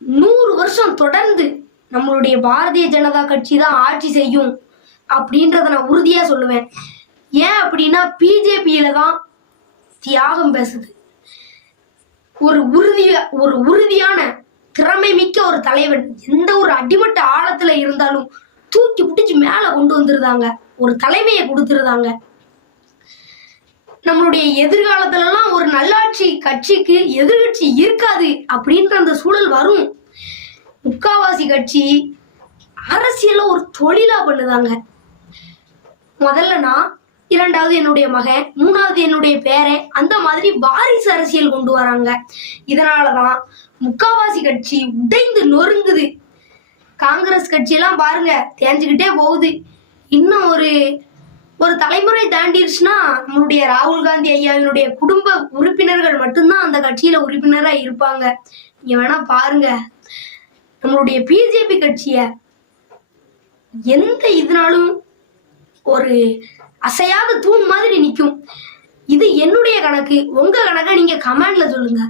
நூறு வருஷம் தொடர்ந்து நம்மளுடைய பாரதிய ஜனதா கட்சி தான் ஆட்சி செய்யும் அப்படின்றத நான் உறுதியா சொல்லுவேன். ஏன் அப்படின்னா பிஜேபியில தான் தியாகம் பேசுது. ஒரு உறுதிய ஒரு உறுதியான திறமை மிக்க ஒரு தலைவன் எந்த ஒரு அடிமட்ட ஆழத்துல இருந்தாலும் தூக்கி பிடிச்சு மேல கொண்டு வந்துருந்தாங்க ஒரு தலைமையை கொடுத்துருந்தாங்க நம்மளுடைய எதிர்காலத்துலலாம் ஒரு கட்சிக்கு எதிர்கட்சி இருக்காது அப்படின்ற அந்த சூழல் வரும். முக்காவாசி கட்சி அரசியல ஒரு தொழிலா பண்ணுதாங்க. முதல்ல நான் இரண்டாவது என்னுடைய மகன் மூணாவது என்னுடைய பேரன் அந்த மாதிரி வாரிசு அரசியல் கொண்டு வராங்க. இதனாலதான் முக்காவாசி கட்சி உடைந்து நொறுங்குது. காங்கிரஸ் கட்சியெல்லாம் பாருங்க தேஞ்சுக்கிட்டே போகுது. இன்னும் ஒரு ஒரு தலைமுறை தாண்டிடுச்சுன்னா நம்மளுடைய ராகுல் காந்தி ஐயாவினுடைய குடும்ப உறுப்பினர்கள் மட்டும்தான் அந்த கட்சியில உறுப்பினரா இருப்பாங்க. நீங்க வேணா பாருங்க. நம்மளுடைய பிஜேபி கட்சிய எந்த இதனாலும் ஒரு அசையாத தூண் மாதிரி நிற்கும் இது என்னுடைய கணக்கு. உங்க கணக்கை நீங்க கமெண்ட்ல சொல்லுங்க.